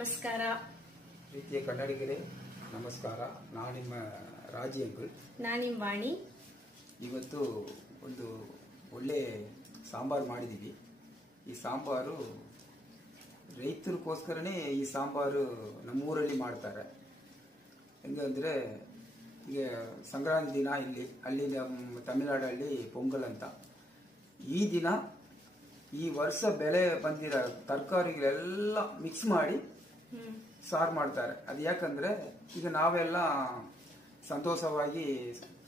ನಮಸ್ಕಾರ. ಪ್ರೀತಿಯ ಕನ್ನಡಿಗರೇ ನಮಸ್ಕಾರ. ನಾನು ನಿಮ್ಮ ರಾಜಿ ಅಂಕಲ್. ನಾನು ನಿಮ್ಮ ವಾಣಿ. ಇವತ್ತು ಒಂದು ಒಳ್ಳೆ ಸಾಂಬಾರು ಮಾಡಿದ್ದೀವಿ. ಈ ಸಾಂಬಾರು ರೈತರಿಗೋಸ್ಕರನೇ ಈ ಸಾಂಬಾರು ನಮ್ಮೂರಲ್ಲಿ ಮಾಡ್ತಾರೆ. ಹೆಂಗಂದರೆ ಈಗ ಸಂಕ್ರಾಂತಿ ದಿನ ಅಲ್ಲಿ ನಮ್ಮ ತಮಿಳುನಾಡಲ್ಲಿ ಪೊಂಗಲ್ ಅಂತ. ಈ ದಿನ ಈ ವರ್ಷ ಬೆಲೆ ಬಂದಿರೋ ತರಕಾರಿಗಳೆಲ್ಲ ಮಿಕ್ಸ್ ಮಾಡಿ ಸಾರು ಮಾಡ್ತಾರೆ. ಅದು ಯಾಕಂದ್ರೆ ಈಗ ನಾವೆಲ್ಲ ಸಂತೋಷವಾಗಿ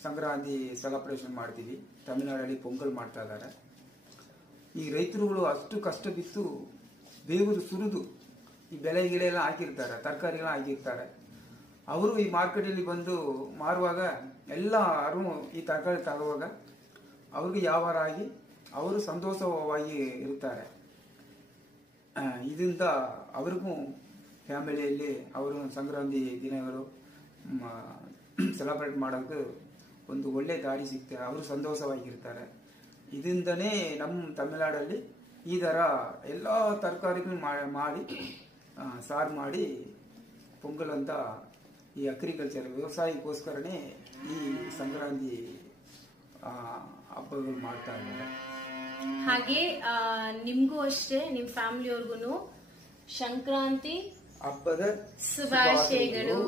ಸಂಕ್ರಾಂತಿ ಸೆಲೆಬ್ರೇಷನ್ ಮಾಡ್ತೀವಿ. ತಮಿಳುನಾಡಲ್ಲಿ ಪೊಂಗಲ್ ಮಾಡ್ತಾ ಇದ್ದಾರೆ. ಈ ರೈತರುಗಳು ಅಷ್ಟು ಕಷ್ಟ ಬಿತ್ತು ಬೇವರು ಸುರಿದು ಈ ಬೆಳೆ ಗಿಳೆಲ್ಲ ಹಾಕಿರ್ತಾರೆ, ತರಕಾರಿಗಳನ್ನ ಹಾಕಿರ್ತಾರೆ. ಅವರು ಈ ಮಾರ್ಕೆಟಲ್ಲಿ ಬಂದು ಮಾರುವಾಗ ಎಲ್ಲರೂ ಈ ತರಕಾರಿ ತಗುವಾಗ ಅವ್ರಿಗೆ ವ್ಯಾಪಾರ ಆಗಿ ಅವರು ಸಂತೋಷವಾಗಿ ಇರ್ತಾರೆ. ಇದರಿಂದ ಅವ್ರಿಗೂ ಫ್ಯಾಮಿಲಿಯಲ್ಲಿ ಅವರು ಸಂಕ್ರಾಂತಿ ದಿನಗಳು ಸೆಲೆಬ್ರೇಟ್ ಮಾಡೋಕ್ಕೆ ಒಂದು ಒಳ್ಳೆ ದಾರಿ ಸಿಗ್ತಾರೆ. ಅವರು ಸಂತೋಷವಾಗಿರ್ತಾರೆ. ಇದರಿಂದನೇ ನಮ್ಮ ತಮಿಳುನಾಡಲ್ಲಿ ಈ ಥರ ಎಲ್ಲ ತರಕಾರಿಗಳು ಮಾಡಿ ಸಾರು ಮಾಡಿ ಪೊಂಗಲ್ ಅಂತ ಈ ಅಗ್ರಿಕಲ್ಚರ್ ವ್ಯವಸಾಯಕ್ಕೋಸ್ಕರನೇ ಈ ಸಂಕ್ರಾಂತಿ ಹಬ್ಬಗಳು ಮಾಡ್ತಾ ಇದ್ದಾರೆ. ಹಾಗೆ ನಿಮ್ಗೂ ಅಷ್ಟೇ, ನಿಮ್ ಫ್ಯಾಮಿಲಿಯವ್ರಿಗೂ ಸಂಕ್ರಾಂತಿ ಹಬ್ಬದ ಶುಭಾಶಯಗಳು.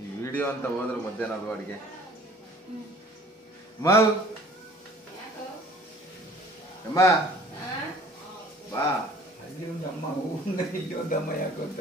ಈ ವಿಡಿಯೋ ಅಂತ ಹೋದ್ರೆ ಮಧ್ಯಾಹ್ನ ಅದು ಅಡಿಗೆ ಅಮ್ಮ ಬಾ ಅಲ್ಲಿ ಒಂದು ಅಮ್ಮ ಇಲ್ಲಿ ಒಂದು ಅಮ್ಮ ಯಾಕೆ ಅಂತ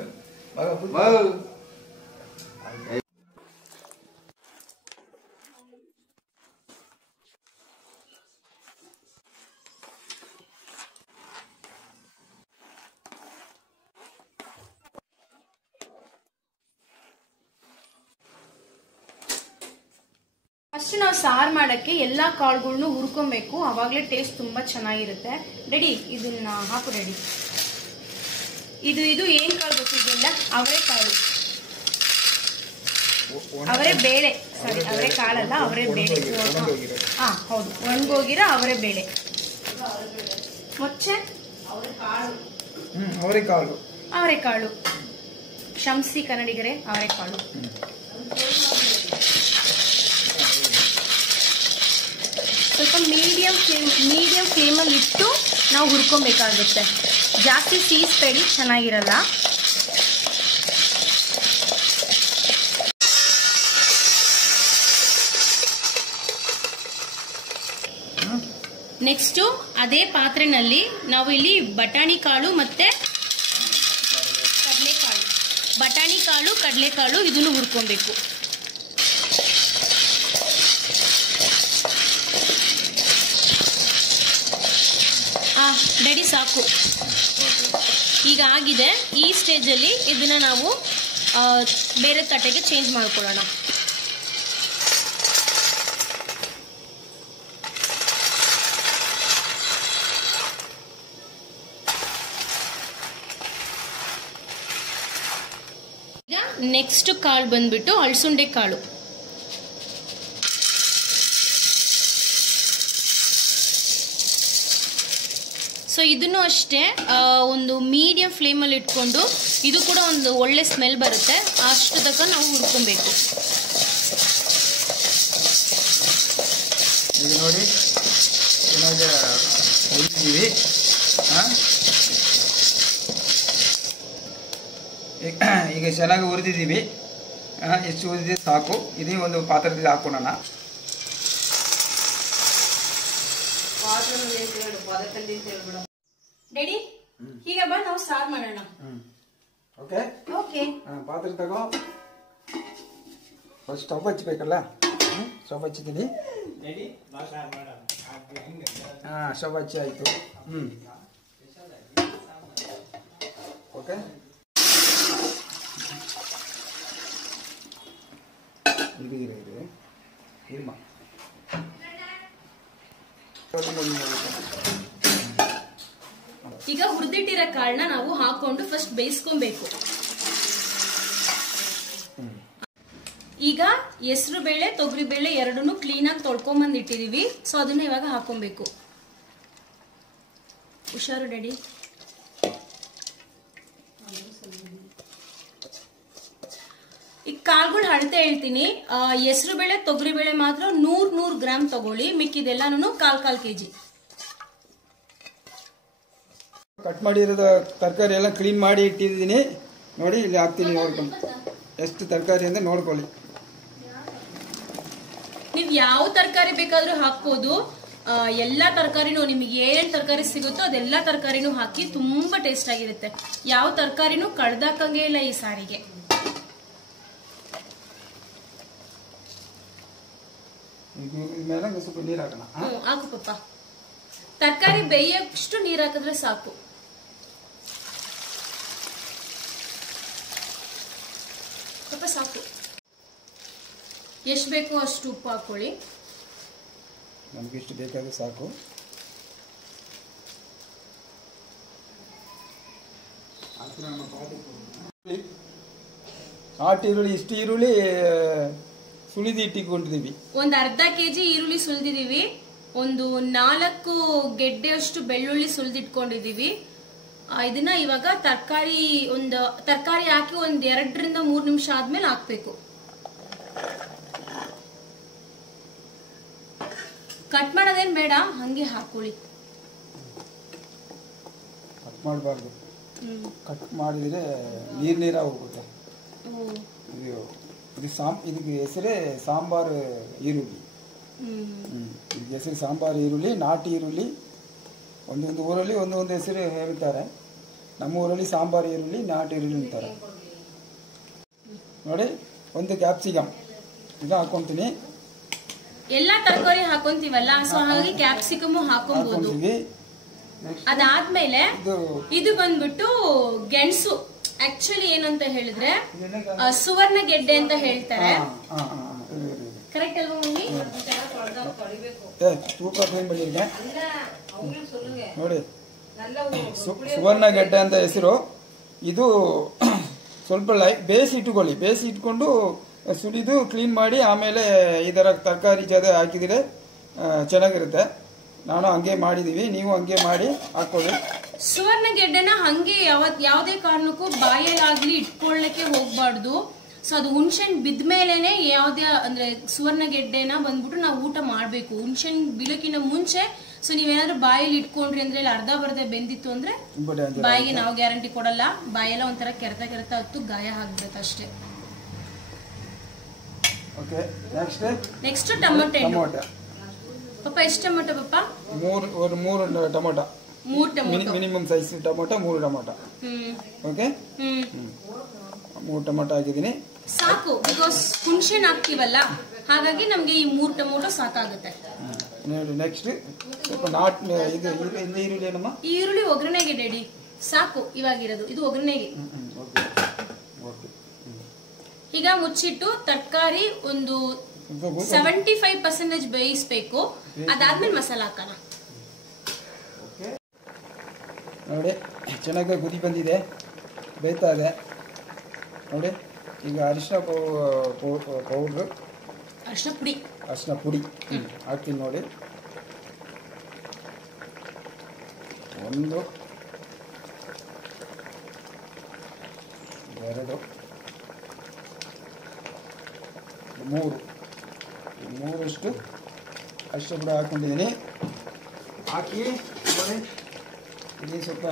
ಫಸ್ಟ್ ನಾವು ಸಾರು ಮಾಡಕ್ಕೆ ಎಲ್ಲಾ ಕಾಳುಗಳನ್ನು ಹುರ್ಕೊಬೇಕು. ಅವಾಗ್ಲೇ ಟೇಸ್ಟ್ ತುಂಬಾ ಚೆನ್ನಾಗಿರುತ್ತೆ. ರೆಡಿ, ಇದನ್ನ ಹಾಕು. ರೆಡಿ. ಇದು ಏನ್ ಕಾಳು ಗೊತ್ತಿಲ್ಲ, ಅವರೆಕಾಳು, ಅವರೇ ಬೇಳೆ. ಸಾರಿ, ಅವರೇ ಕಾಳಲ್ಲ, ಅವರೇ ಬೇಳೆ. ಹಾ ಹೌದು, ಒಣಗೋಗಿರೋ ಅವರೇ ಬೇಳೆ. ಮೊಚ್ಚೆ ಅವರೆಕಾಳು. ಕ್ಷಮಿಸಿ ಕನ್ನಡಿಗರೇ, ಅವರೆಕಾಳು. ಸ್ವಲ್ಪ ಮೀಡಿಯಂ ಫ್ಲೇಮಲ್ಲಿ ಇಟ್ಟು ನಾವು ಹುರ್ಕೊಬೇಕಾಗುತ್ತೆ. ಜಾಸ್ತಿ ಸೀಸ್ಬೇಡಿ, ಚೆನ್ನಾಗಿರಲ್ಲ. ನೆಕ್ಸ್ಟ್ ಅದೇ ಪಾತ್ರೆನಲ್ಲಿ ನಾವು ಇಲ್ಲಿ ಬಟಾಣಿ ಕಾಳು ಮತ್ತೆ ಕಡಲೆಕಾಳು ಇದನ್ನು ಹುರ್ಕೊಬೇಕು. ರೆಡಿ, ಸಾಕು. ಈಗ ಆಗಿದೆ. ಈ ಸ್ಟೇಜಲ್ಲಿ ಇದನ್ನ ನಾವು ಬೇರೆ ತಟ್ಟೆಗೆ ಚೇಂಜ್ ಮಾಡ್ಕೊಳ್ಳೋಣ. ಈಗ ನೆಕ್ಸ್ಟ್ ಕಾಳು ಬಂದ್ಬಿಟ್ಟು ಅಳಸುಂಡೆ ಕಾಳು. ಸೊ ಇದನ್ನು ಅಷ್ಟೇ ಒಂದು ಮೀಡಿಯಂ ಫ್ಲೇಮಲ್ಲಿ ಇಟ್ಕೊಂಡು, ಇದು ಕೂಡ ಒಂದು ಒಳ್ಳೆ ಸ್ಮೆಲ್ ಬರುತ್ತೆ, ಅಷ್ಟು ತನಕ ನಾವು ಹುರ್ಕೊಬೇಕು. ಈಗ ನೋಡಿ ಚೆನ್ನಾಗಿ ಹುರಿದಿದ್ದೀವಿ. ಈಗ ಚೆನ್ನಾಗಿ ಹುರಿದಿದ್ದೀವಿ. ಎಷ್ಟು ಹುರಿದಿದೆ ಸಾಕು. ಇದೇ ಒಂದು ಪಾತ್ರದಲ್ಲಿ ಹಾಕೋಣ. ರೆಡಿ, ಈಗ ಬಾ ನಾವು ಸಾರು ಮಾಡೋಣ. ಓಕೆ, ಪಾತ್ರೆ ತಗೋ. ಫಸ್ಟ್ ಸ್ಟವ್ ಹಚ್ಚಬೇಕಲ್ಲ. ಸ್ಟವ್ ಹಚ್ಚಿದ್ದೀನಿ. ಸ್ಟವ್ ಹಚ್ಚಿ ಆಯ್ತು. ಓಕೆ, ಇದು ಇರ್ಮ ಈಗ ಹುರಿದಿಟ್ಟಿರೋ ಕಾಳನ್ನ ನಾವು ಹಾಕೊಂಡು ಫಸ್ಟ್ ಬೇಯಿಸ್ಕೊಬೇಕು. ಈಗ ಹೆಸರು ಬೇಳೆ ತೊಗರಿ ಬೇಳೆ ಎರಡನ್ನೂ ಕ್ಲೀನಾಗಿ ತೊಳ್ಕೊಂಬಂದು ಇಟ್ಟಿದೀವಿ. ಸೊ ಅದನ್ನ ಇವಾಗ ಹಾಕೊಬೇಕು. ಹುಷಾರು ಡ್ಯಾಡಿ. ಈಗ ಕಾಳುಗಳು ಅಳತೆ ಹೇಳ್ತೀನಿ. ಹೆಸರು ಬೇಳೆ ತೊಗರಿ ಬೇಳೆ ಮಾತ್ರ 100 ಗ್ರಾಮ್ ತಗೊಳ್ಳಿ, ಮಿಕ್ಕಿದೆಲ್ಲಾನು ಕಾಲ್ ಕೆಜಿ. ಕಟ್ ಮಾಡಿರೋದ ತರಕಾರಿ ಎಲ್ಲ ಕ್ಲೀನ್ ಮಾಡಿ ಇಟ್ಟಿದ್ದೀನಿ ನೋಡಿ. ಇಲ್ಲಿ ಹಾಕ್ತೀನಿ, ನೋಡ್ಕೊಂಡು ಎಷ್ಟು ತರಕಾರಿ ಅಂತ ನೋಡ್ಕೊಳ್ಳಿ. ನೀವು ಯಾವ ತರಕಾರಿ ಬೇಕಾದ್ರೂ ಹಾಕ್ಬೋದು. ಎಲ್ಲಾ ತರಕಾರಿನೂ ನಿಮಗೆ ಏನೇನು ತರಕಾರಿ ಸಿಗುತ್ತೋ ಅದೆಲ್ಲಾ ತರಕಾರಿನೂ ಹಾಕಿ ತುಂಬಾ ಟೇಸ್ಟ್ ಆಗಿರುತ್ತೆ. ಯಾವ ತರಕಾರಿನೂ ಕಳ್ದಾಕಂಗೆ ಇಲ್ಲ ಈ ಸಾರಿಗೆ. ಸ್ವಲ್ಪ ನೀರು ಹಾಕೋಣ. ಹಾಕು ಪಪ್ಪ. ತರಕಾರಿ ಬೇಯಷ್ಟು ನೀರ್ ಹಾಕಿದ್ರೆ ಸಾಕು. ಪಪ್ಪ ಸಾಕು. ಎಷ್ಟು ಬೇಕೋ ಅಷ್ಟು ಉಪ್ಪು ಹಾಕೊಳ್ಳಿ. ನಮ್ಗೆ ಇಷ್ಟು ಬೇಕಾದ್ರೆ ಸಾಕು. ಆಟ ಈರುಳ್ಳಿ, ಇಷ್ಟು ಈರುಳ್ಳಿ ಸುಳಿದು ಇಟ್ಟಿಕೊಂಡಿದೀವಿ. ಒಂದು ಅರ್ಧ ಕೆಜಿ ಈರುಳ್ಳಿ ಸುಲಿದಿದೀವಿ. ಒಂದು 4 ಗೆಡ್ಡೆಯಷ್ಟು ಬೆಳ್ಳುಳ್ಳಿ ಸುಲಿದಿಟ್ಕೊಂಡಿದೀವಿ. ಇದನ್ನ ಇವಾಗ ತರಕಾರಿ ಹಾಕಿ ಒಂದ್ 2 ರಿಂದ 3 ನಿಮಿಷ ಆದ್ಮೇಲೆ ಹಾಕ್ಬೇಕು. ಕಟ್ ಮಾಡೋದೇನ್ ಬೇಡ, ಹಂಗೆ ಹಾಕೊಳ್ಳಿ. ಕಟ್ ಮಾಡಬಾರ್ದು. ಕಟ್ ಮಾಡಿದ್ರೆ ನೀರ ಹೋಗುತ್ತೆ. ಇದಕ್ಕೆ ಹೆಸರೇ ಸಾಂಬಾರು ಈರುಳ್ಳಿ. ಇದಕ್ಕೆ ಹೆಸರು ಸಾಂಬಾರು ಈರುಳ್ಳಿ, ನಾಟಿ ಈರುಳ್ಳಿ. ಒಂದೊಂದು ಊರಲ್ಲಿ ಒಂದೊಂದು ಹೆಸರು ಹೇಳ್ತಾರೆ. ನಮ್ಮ ಊರಲ್ಲಿ ಸಾಂಬಾರು ಈರುಳ್ಳಿ, ನಾಟಿ ಈರುಳ್ಳಿ ಅಂತಾರೆ ನೋಡಿ. ಒಂದು ಕ್ಯಾಪ್ಸಿಕಮ್ ಇದು ಹಾಕೊಂತೀನಿ. ಎಲ್ಲಾ ತರಕಾರಿ ಹಾಕೊಂತೀವಲ್ಲ, ಸೊ ಹಾಗಾಗಿ ಕ್ಯಾಪ್ಸಿಕಮ್ ಹಾಕೊಂಬಹುದು. ಅದಾದ್ಮೇಲೆ ಇದು ಬಂದ್ಬಿಟ್ಟು ಗೆಣಸು. ಆಕ್ಚುಲಿ ಏನಂತ ಹೇಳಿದ್ರೆ ಸುವರ್ಣ ಗೆಡ್ಡೆ ಅಂತ ಹೇಳ್ತಾರೆ. ಕರೆಕ್ಟ್ ಅಲ್ವಾ ಮಮ್ಮಿ? ನೋಡಿ, ಸುವರ್ಣ ಗೆಡ್ಡೆ ಅಂತ ಹೆಸರು. ಇದು ಸ್ವಲ್ಪ ಬೇಯಿಸಿ ಇಟ್ಕೊಳ್ಳಿ. ಬೇಯಿಸಿ ಇಟ್ಕೊಂಡು ಸುಲಿದು ಕ್ಲೀನ್ ಮಾಡಿ ಆಮೇಲೆ ಇದರ ತರಕಾರಿ ಜೊತೆ ಹಾಕಿದರೆ ಚೆನ್ನಾಗಿರುತ್ತೆ. ನಾನು ಹಂಗೆ ಮಾಡಿದೀವಿ, ನೀವು ಹಂಗೆ ಮಾಡಿ ಹಾಕೊಳ್ಳಿ. ಸುವರ್ಣ ಗೆಡ್ಡೆನ ಹಂಗೆ ಯಾವುದೇ ಕಾರಣಕ್ಕೂ ಬಾಯಲ್ಲಾಗ್ಲಿ ಇಟ್ಕೊಳ್ಳಕ್ಕೆ ಹೋಗ್ಬಾರ್ದು. ಸೊ ಅದು ಹುಣ್ಸೆನ್ ಬಿದ್ದ ಮೇಲೆನೆ ಯಾವುದೇ ಅಂದ್ರೆ ಸುವರ್ಣ ಗೆಡ್ಡೆನ ಬಂದ್ಬಿಟ್ಟು ನಾವು ಊಟ ಮಾಡ್ಬೇಕು. ಹುಣ್ಸೆನ್ ಬೀಳೋಕಿನ ಮುಂಚೆ. ಸೊ ನೀವೇನಾದ್ರೂ ಬಾಯಲ್ಲಿ ಇಟ್ಕೊಂಡ್ರಿ ಅಂದ್ರೆ ಇಲ್ಲಿ ಅರ್ಧ ಬರ್ಧ ಬೆಂದಿತ್ತು ಅಂದ್ರೆ ಬಾಯಿಗೆ ನಾವು ಗ್ಯಾರಂಟಿ ಕೊಡಲ್ಲ. ಬಾಯೆಲ್ಲ ಒಂಥರ ಕೆರೆತ ಹತ್ತು ಗಾಯ ಆಗ್ಬಿಡುತ್ತೆ ಅಷ್ಟೇ. Next tomato. ಪಪ್ಪ ಎಷ್ಟು ಟೊಮೊಟೊ ಪಪ್ಪ? 3 tomato. 3 tomato minimum size tomato. 3 tomato. Okay, 3 tomato ಹಾಕಿದ್ದೀನಿ. ಸಾಕು, ಬಿಕಾಸ್ ಹುಣ್ಸೆನ್ ಹಾಕ್ತಿವಲ್ಲ, ಹಾಗಾಗಿ ನಮ್ಗೆ ಈ 3 ಟೊಮೊಟೊ ಸಾಕಾಗುತ್ತೆ. ನೆಕ್ಸ್ಟ್ ಸ್ವಲ್ಪ ಈರುಳ್ಳಿ ಏನಮ್ಮ? ಈರುಳ್ಳಿ ಒಗ್ಗರಣೆಗೆ ರೆಡಿ. ಸಾಕು ಇವಾಗಿರೋದು, ಇದು ಒಗ್ಗರಣೆಗೆ. ಈಗ ಮುಚ್ಚಿಟ್ಟು ತರಕಾರಿ ಒಂದು 75% ಬೇಯಿಸ್ಬೇಕು. ಅದಾದ್ಮೇಲೆ ಮಸಾಲ ಹಾಕೋಣ. ನೋಡಿ, ಚೆನ್ನಾಗಿ ಕುದಿ ಬಂದಿದೆ, ಬೇಯ್ತಾ ಇದೆ ನೋಡಿ. ಈಗ ಅರಿಶಿನ ಪೌಡ್ರು, ಅರಿಶಿನ ಪುಡಿ ಹಾಕ್ತೀನಿ ನೋಡಿ. 1 2 3 ಅಷ್ಟು ಕೂಡ ಹಾಕೊಂಡಿದ್ದೀನಿ. ಹಾಕಿ ನೋಡಿ, ಇಲ್ಲಿ ಸ್ವಲ್ಪ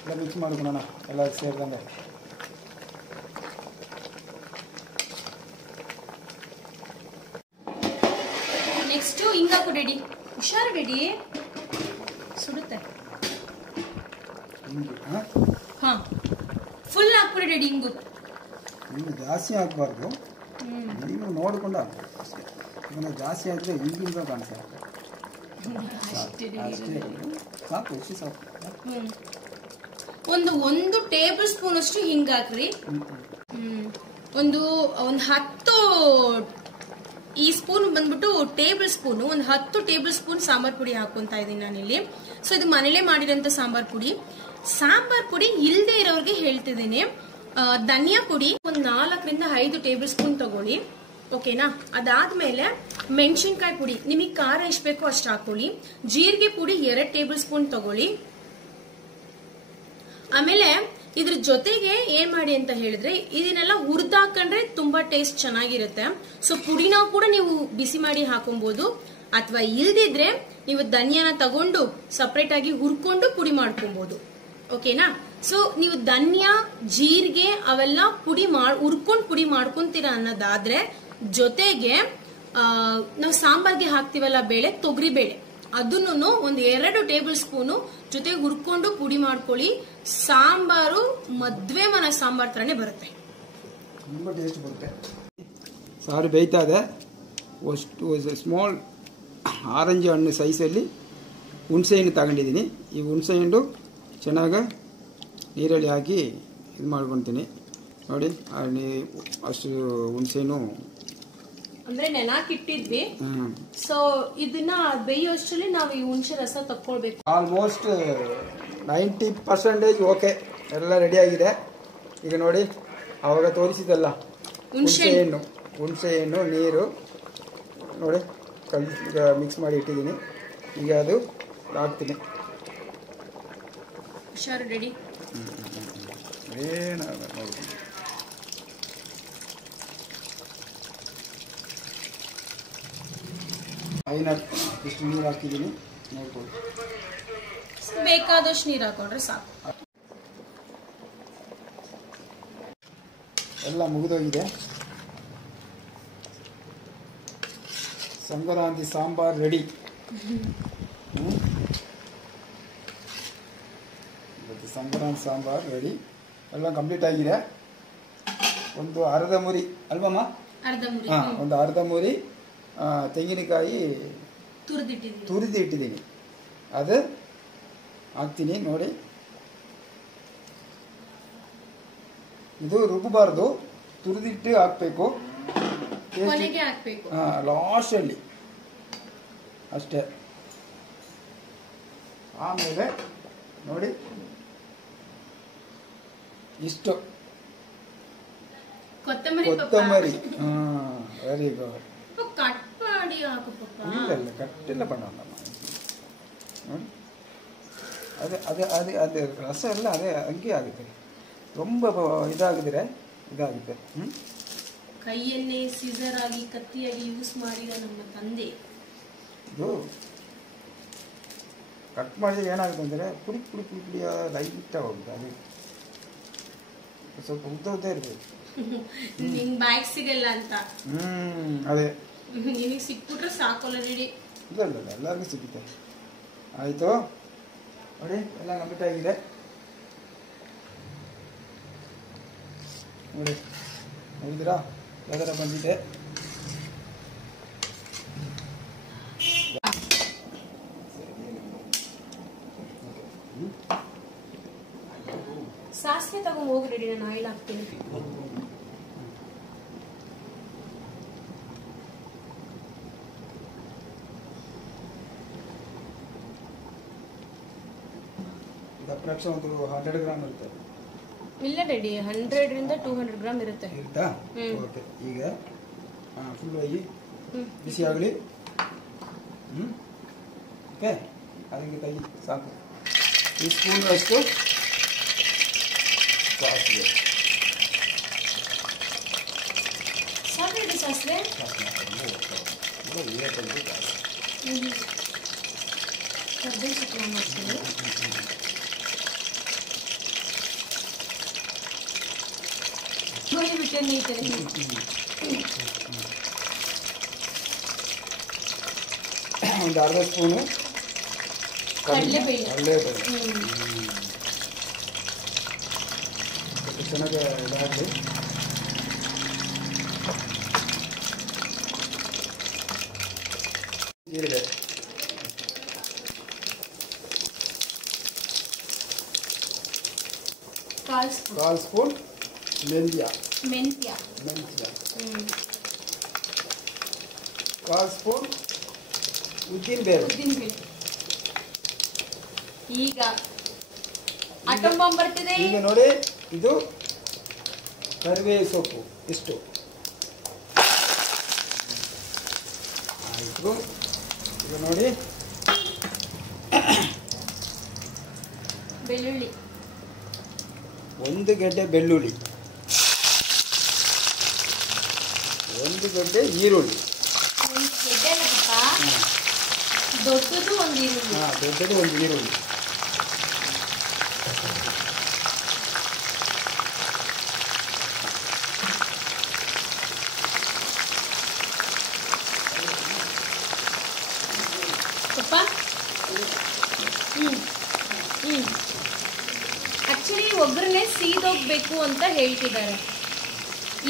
ಎಲ್ಲ ಮಿಕ್ಸ್ ಮಾಡ್ಕೊಳ್ಳೋಣ, ಎಲ್ಲ ಸೇರಿದಂಗೆ. ನೆಕ್ಸ್ಟ್ ಹಿಂಗಾಕು ರೆಡಿ. ಹುಷಾರು ರೆಡಿ, ಸುಡುತ್ತೆ. ಹಾ, ಫುಲ್ ಹಾಕ್ಬಿಡಿ ರೆಡಿ. ಹಿಂಗು ಜಾಸ್ತಿ ಹಾಕಬಾರ್ದು, ನೀವು ನೋಡಿಕೊಂಡು ಹಾಕ್ಬೇಕು ಅಷ್ಟೇ. ಜಾಸ್ತಿ ಹಾಕಿದ್ರೆ ಹಿಂಗಿಂದ ಕಾಣಿಸ್ತಾರೆ. ಸಾಕು, ಎಷ್ಟು ಸಾಕು. ಒಂದು ಟೇಬಲ್ ಸ್ಪೂನ್ ಅಷ್ಟು ಹಿಂಗ್ ಹಾಕ್ರಿ. ಒಂದು 10 ಈ ಸ್ಪೂನ್ ಬಂದ್ಬಿಟ್ಟು ಟೇಬಲ್ ಸ್ಪೂನ್. ಒಂದು 10 ಟೇಬಲ್ ಸ್ಪೂನ್ ಸಾಂಬಾರ್ ಪುಡಿ ಹಾಕೊಂತ ಇದೀನಿ ನಾನಿಲ್ಲಿ. ಸೊ ಇದು ಮನೇಲೆ ಮಾಡಿರೋಂಥ ಸಾಂಬಾರ್ ಪುಡಿ. ಸಾಂಬಾರ್ ಪುಡಿ ಇಲ್ಲದೆ ಇರೋರಿಗೆ ಹೇಳ್ತಿದ್ದೀನಿ. ಧನಿಯಾ ಪುಡಿ ಒಂದು 4 ರಿಂದ 5 ಟೇಬಲ್ ಸ್ಪೂನ್ ತಗೊಳ್ಳಿ. ಓಕೆನಾ? ಅದಾದ್ಮೇಲೆ ಮೆಣಸಿನ್ಕಾಯಿ ಪುಡಿ ನಿಮಗೆ ಖಾರ ಎಷ್ಟು ಬೇಕೋ ಅಷ್ಟು ಹಾಕೊಳ್ಳಿ. ಜೀರಿಗೆ ಪುಡಿ 2 ಟೇಬಲ್ ಸ್ಪೂನ್ ತಗೊಳ್ಳಿ. ಆಮೇಲೆ ಇದ್ರ ಜೊತೆಗೆ ಏನ್ ಮಾಡಿ ಅಂತ ಹೇಳಿದ್ರೆ ಇದನ್ನೆಲ್ಲ ಹುರಿದಾಕೊಂಡ್ರೆ ತುಂಬಾ ಟೇಸ್ಟ್ ಚೆನ್ನಾಗಿರುತ್ತೆ. ಸೊ ಪುಡಿನ ಕೂಡ ನೀವು ಬಿಸಿ ಮಾಡಿ ಹಾಕೊಬಹುದು, ಅಥವಾ ಇಲ್ದಿದ್ರೆ ನೀವು ಧನಿಯಾನ ತಗೊಂಡು ಸಪರೇಟ್ ಆಗಿ ಹುರ್ಕೊಂಡು ಪುಡಿ ಮಾಡ್ಕೊಬಹುದು. ಓಕೆನಾ? ಸೊ ನೀವು ಧನಿಯಾ ಜೀರಿಗೆ ಅವೆಲ್ಲ ಹುರ್ಕೊಂಡು ಪುಡಿ ಮಾಡ್ಕೊಂತೀರಾ ಅನ್ನೋದಾದ್ರೆ, ಜೊತೆಗೆ ನಾವು ಸಾಂಬಾರ್ಗೆ ಹಾಕ್ತಿವಲ್ಲ ಬೇಳೆ, ತೊಗರಿ ಬೇಳೆ, ಅದನ್ನು ಒಂದು 2 ಟೇಬಲ್ ಸ್ಪೂನು ಜೊತೆಗೆ ಹುರ್ಕೊಂಡು ಪುಡಿ ಮಾಡ್ಕೊಳ್ಳಿ. ಸಾಂಬಾರು ಮದ್ವೆ ಮನೆ ಸಾಂಬಾರ್ ತರನೇ ಬರುತ್ತೆ, ತುಂಬ ಟೇಸ್ಟ್ ಬರುತ್ತೆ. ಸಾರು ಬೇಯ್ತಾ ಇದೆ. ಅಷ್ಟು ಸ್ಮಾಲ್ ಆರೆಂಜ್ ಹಣ್ಣು ಸೈಜಲ್ಲಿ ಹುಣಸೆ ಹಣ್ಣು ತಗೊಂಡಿದ್ದೀನಿ. ಈ ಹುಣಸೆ ಹಣ್ಣು ಚೆನ್ನಾಗಿ ನೀರಲ್ಲಿ ಹಾಕಿ ಇದು ಮಾಡ್ಕೊತೀನಿ ನೋಡಿ. ಅಷ್ಟು ಹುಣಸೆ ಹಣ್ಣು ಅಂದ್ರೆ ನೆನಾಕಿಟ್ಟಿದ್ವಿ. ಸೊ ಇದನ್ನ ಬೇಯೋಷ್ಟರಲ್ಲಿ ನಾವು ಈ ಹುಣಸೆ ರಸ ತಕ್ಕೊಳ್ಬೇಕು. ಆಲ್ಮೋಸ್ಟ್ 90% ಓಕೆ, ಎಲ್ಲ ರೆಡಿ ಆಗಿದೆ. ಈಗ ನೋಡಿ, ಅವಾಗ ತೋರಿಸಿದಲ್ಲ ಹುಣಸೆ ಹಣ್ಣು ನೀರು ನೋಡಿ ಈಗ ಮಿಕ್ಸ್ ಮಾಡಿ ಇಟ್ಟಿದ್ದೀನಿ. ಈಗ ಅದು ಹಾಕ್ತೀನಿ. ಹುಷಾರು, ರೆಡಿ. ನೋಡಿ ಇಷ್ಟು ನೀರು ಹಾಕಿದ್ದೀನಿ, ನೋಡ್ಕೊಳ್ಳಿ. ಬೇಕಾದಷ್ಟು ನೀರು ಹಾಕೊಂಡ್ರೆ ಸಾಕು. ಎಲ್ಲ ಮುಗಿದೋಗಿದೆ. ಸಂಕ್ರಾಂತಿ ಸಾಂಬಾರ್ ರೆಡಿ. ಸಂಕ್ರಾಂತಿ ಸಾಂಬಾರ್ ರೆಡಿ, ಎಲ್ಲ ಕಂಪ್ಲೀಟ್ ಆಗಿದೆ. ಒಂದು ಅರ್ಧ ಮುರಿ ಅಲ್ವಮ್ಮ? ಒಂದು ಅರ್ಧ ಮುರಿ ತೆಂಗಿನಕಾಯಿ ತುರಿದು ಇಟ್ಟಿದ್ದೀನಿ, ಅದು ಹಾಕ್ತೀನಿ ನೋಡಿ. ಇದು ರುಬ್ಬಬಾರ್ದು, ತುರಿದಿಟ್ಟು ಹಾಕ್ಬೇಕು ಲಾಸ್ಟಲ್ಲಿ ಅಷ್ಟೇ. ಆಮೇಲೆ ನೋಡಿ ಇಷ್ಟು ಕೊತ್ತಂಬರಿ. Very good. ಕಟ್ ಮಾಡಿ ಹಾಕು. ಇಲ್ಲ ಕಟ್ಟಿಲ್ಲ ಪಣ್ಣಮ್ಮ ನೋಡಿ. ಅದೇ ರಸ ಎಲ್ಲ ಅದೇ ಹಂಗೆ ಆಗುತ್ತೆ. ತುಂಬ ಇದಾಗಿದ್ರೆ ಇದಾಗುತ್ತೆ. ಕೈಯನ್ನೇ ಸೀಸರ್ ಆಗಿ ಕತ್ತಿಯಾಗಿ ಯೂಸ್ ಮಾಡಿದ ನಮ್ಮ ತಂದೆ ಇದು ಕಟ್ ಮಾಡಿದ್ರೆ ಏನಾಗುತ್ತೆ ಅಂದರೆ ಪುಡಿ ಲೈಟ್ ಹೋಗುತ್ತೆ. ಅದು ಸ್ವಲ್ಪ ಉದ್ದ ಇರ್ಬೇಕು. ನಿನ್ ಬ್ಯಾಗ್ ಸಿಗಲ್ಲ ಅಂತ. ಅದೇ ನಿನಗೆ ಸಿಕ್ಬಿಟ್ರೆ ಸಾಕೋಲ್ಲ. ರೆಡಿ? ಇಲ್ಲ ಎಲ್ಲರಿಗೂ ಸಿಗುತ್ತೆ. ಆಯಿತು ನೋಡಿ, ಎಲ್ಲ ಕಂಪ್ಲೀಟ್ ಆಗಿದೆ ನೋಡಿ. ನೋಡಿದಿರಾ ಯಾವ ಥರ ಬಂದಿದೆ. ಸಾಸಿವೆ ತಗೊಂಡು ಹೋಗಿ ರೆಡಿ, ನಾನು ಆಯಿಲ್ ಹಾಕ್ತೀನಿ. ಅಪ್ರಾಕ್ಸ್ ಒಂದು 100 ಗ್ರಾಮ್ ಇರುತ್ತೆ. ಇಲ್ಲ ರೆಡಿ, 100 ರಿಂದ 200 ಗ್ರಾಮ್ ಇರುತ್ತೆ. ಇರುತ್ತಾ? ಓಕೆ. ಈಗ ಫುಲ್ ಆಗಿ ಬಿಸಿ ಆಗಲಿ. ಓಕೆ, ಅದಕ್ಕೆ ತೆಗಿ ಸಾಕು. ಈ ಸ್ಪೂನ್ ಅಷ್ಟು ಸಾಸಿವೆ ಸಾಕು. ಸಾಸಿವೆ ಕರ್ಬೇವು ಸೊಪ್ಪು ಮಾಡ್ತೀನಿ. ಒಂದು ಅರ್ಧ ಸ್ಪೂನು ಕಡಲೆಬೇಳೆ. ಚೆನ್ನಾಗಿ ಇದಾಗಲಿ. ಜೀರಿಗೆ ಕಾಲ್ ಸ್ಪೂನ್ ಮೆಂತ್ಯ ಕಾಲ್ ಸ್ಪೂನ್ ಉದ್ದಿನ ಬೇಳೆ. ಈಗ ಆಟಂ ಬಾಂಬ್ ಬರ್ತಿದೆ. ಈಗ ನೋಡಿ, ಇದು ಕರಿಬೇವು ಸೊಪ್ಪು ಇಷ್ಟು ಆಯಿತು. ಈಗ ನೋಡಿ ಬೆಳ್ಳುಳ್ಳಿ 1 ಗೆಡ್ಡೆ ಬೆಳ್ಳುಳ್ಳಿ, 1 ಗೆಡ್ಡೆ ಈರುಳ್ಳಿ, ದೊಡ್ಡದು ಒಂದು ಈರುಳ್ಳಿ, ದೊಡ್ಡದು 1 ಈರುಳ್ಳಿ, ಆಕ್ಚುಲಿ ಒಗ್ಗರಣೆ ಸೀದೋಗ್ಬೇಕು ಅಂತ ಹೇಳ್ತಿದ್ದಾರೆ.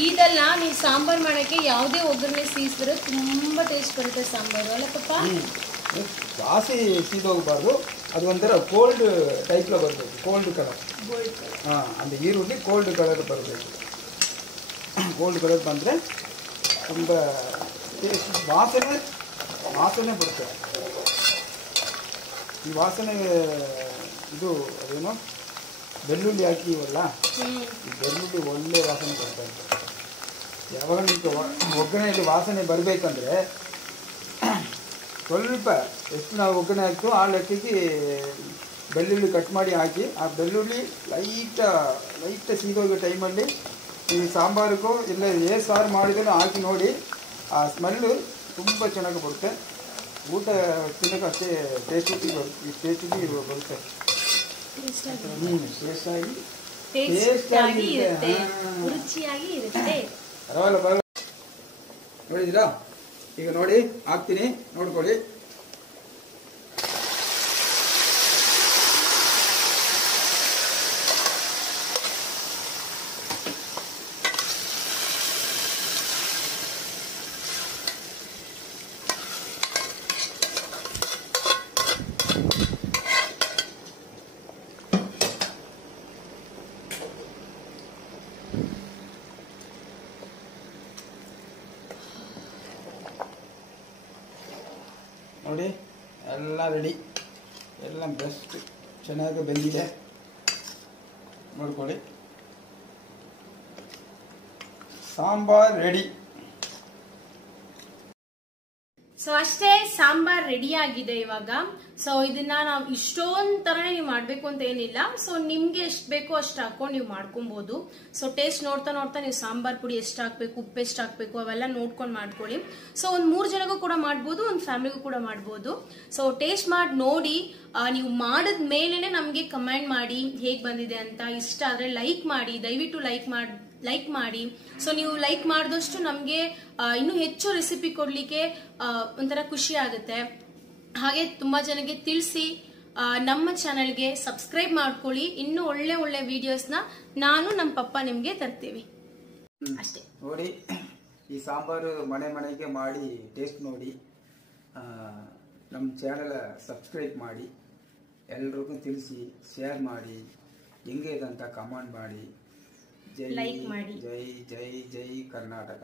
ಇದೆಲ್ಲ ನೀವು ಸಾಂಬಾರ್ ಮಾಡೋಕ್ಕೆ ಯಾವುದೇ ಒಗ್ಗರಣೆ ಸೀಸಿದ್ರೆ ತುಂಬ ಟೇಸ್ಟ್ ಬರುತ್ತೆ ಸಾಂಬಾರು, ಅಲ್ಲ ಪಪ್ಪ? ಜಾಸ್ತಿ ಸೀದೋಗಬಾರ್ದು, ಅದು ಒಂಥರ ಕೋಲ್ಡ್ ಟೈಪ್లో ಬರಬೇಕು, ಕೋಲ್ಡ್ ಕಲರ್. அந்த ಈರುಳ್ಳಿ ಕೋಲ್ಡ್ ಕಲರ್ ಬರಬೇಕು. ಕೋಲ್ಡ್ ಕಲರ್ ಬಂದರೆ ತುಂಬ ಟೇಸ್ಟ್, ವಾಸನೆ ಬರುತ್ತೆ. ಈ ವಾಸನೆ ಇದು ಅದೇನೋ ಬೆಳ್ಳುಳ್ಳಿ ಹಾಕಿವಲ್ಲ, ಈ ಬೆಳ್ಳುಳ್ಳಿ ಒಳ್ಳೆ ವಾಸನೆ ಬರ್ತಾ ಇದೆ. ಯಾವಾಗ ನಿಮಗೆ ಒಗ್ಗರಣೆಯಲ್ಲಿ ವಾಸನೆ ಬರಬೇಕಂದ್ರೆ ಸ್ವಲ್ಪ ಎಷ್ಟು ನಾವು ಒಗ್ಗರಣೆ ಹಾಕ್ತು ಆ ಲೆಕ್ಕಕ್ಕೆ ಬೆಳ್ಳುಳ್ಳಿ ಕಟ್ ಮಾಡಿ ಹಾಕಿ, ಆ ಬೆಳ್ಳುಳ್ಳಿ ಲೈಟ್ ಸೀದೋಗೋ ಟೈಮಲ್ಲಿ ಈ ಸಾಂಬಾರಿಗೂ ಇಲ್ಲ ಸಾರು ಮಾಡಿದ್ರು ಹಾಕಿ ನೋಡಿ, ಆ ಸ್ಮೆಲ್ಲು ತುಂಬ ಚೆನ್ನಾಗಿ ಬರುತ್ತೆ. ಊಟ ತಿನ್ನೋಕೆ ಅಷ್ಟೇ ಟೇಸ್ಟಿ ಬರುತ್ತೆ. ಪರವಾಗಿಲ್ಲ. ನೋಡಿದಿರಾ? ಈಗ ನೋಡಿ ಹಾಕ್ತೀನಿ, ನೋಡ್ಕೊಳ್ಳಿ. ನೋಡಿ ಎಲ್ಲ ರೆಡಿ, ಎಲ್ಲ ಬೆಸ್ಟ್ ಚೆನ್ನಾಗಿ ಬೆಂದಿದೆ. ನೋಡ್ಕೊಳ್ಳಿ, ಸಾಂಬಾರ್ ರೆಡಿ. ಸೊ ಅಷ್ಟೇ, ಸಾಂಬಾರ್ ರೆಡಿ ಆಗಿದೆ ಇವಾಗ. ಸೊ ಇದನ್ನ ನಾವು ಇಷ್ಟೊಂದ್ ತರನೇ ನೀವು ಮಾಡ್ಬೇಕು ಅಂತ ಏನಿಲ್ಲ. ಸೊ ನಿಮ್ಗೆ ಎಷ್ಟು ಬೇಕೋ ಅಷ್ಟು ಹಾಕೊಂಡು ನೀವು ಮಾಡ್ಕೊಬಹುದು. ಸೊ ಟೇಸ್ಟ್ ನೋಡ್ತಾ ನೀವು ಸಾಂಬಾರ್ ಪುಡಿ ಎಷ್ಟು ಹಾಕ್ಬೇಕು, ಉಪ್ಪು ಎಷ್ಟು ಹಾಕ್ಬೇಕು ಅವೆಲ್ಲ ನೋಡ್ಕೊಂಡು ಮಾಡ್ಕೊಳ್ಳಿ. ಸೊ ಒಂದ್ 3 ಜನಗೂ ಕೂಡ ಮಾಡ್ಬೋದು, ಒಂದು ಫ್ಯಾಮಿಲಿಗೂ ಕೂಡ ಮಾಡ್ಬೋದು. ಸೊ ಟೇಸ್ಟ್ ಮಾಡಿ ನೋಡಿ, ನೀವು ಮಾಡಿದ ಮೇಲೆನೆ ನಮ್ಗೆ ಕಮೆಂಟ್ ಮಾಡಿ ಹೇಗ್ ಬಂದಿದೆ ಅಂತ. ಇಷ್ಟ ಆದ್ರೆ ಲೈಕ್ ಮಾಡಿ, ದಯವಿಟ್ಟು ಲೈಕ್ ಮಾಡಿ. ಸೊ ನೀವು ಲೈಕ್ ಮಾಡಿದಷ್ಟು ನಮಗೆ ಇನ್ನೂ ಹೆಚ್ಚು ರೆಸಿಪಿ ಕೊಡ್ಲಿಕ್ಕೆ ಒಂಥರ ಖುಷಿ ಆಗುತ್ತೆ. ಹಾಗೆ ತುಂಬಾ ಜನಕ್ಕೆ ತಿಳಿಸಿ, ನಮ್ಮ ಚಾನೆಲ್ಗೆ ಸಬ್ಸ್ಕ್ರೈಬ್ ಮಾಡ್ಕೊಳ್ಳಿ. ಇನ್ನೂ ಒಳ್ಳೆ ವಿಡಿಯೋಸ್ನ ನಾನು ನಮ್ಮ ಪಪ್ಪ ನಿಮ್ಗೆ ತರ್ತೀವಿ. ಅಷ್ಟೇ. ನೋಡಿ, ಈ ಸಾಂಬಾರು ಮನೆಗೆ ಮಾಡಿ ಟೇಸ್ಟ್ ನೋಡಿ. ನಮ್ಮ ಚಾನೆಲ್ ಸಬ್ಸ್ಕ್ರೈಬ್ ಮಾಡಿ, ಎಲ್ರಿಗೂ ತಿಳಿಸಿ, ಶೇರ್ ಮಾಡಿ, ಹೆಂಗೆ ಇದೆ ಅಂತ ಕಮೆಂಟ್ ಮಾಡಿ. ಜೈ ಜೈ ಜೈ ಜೈ ಕರ್ನಾಟಕ.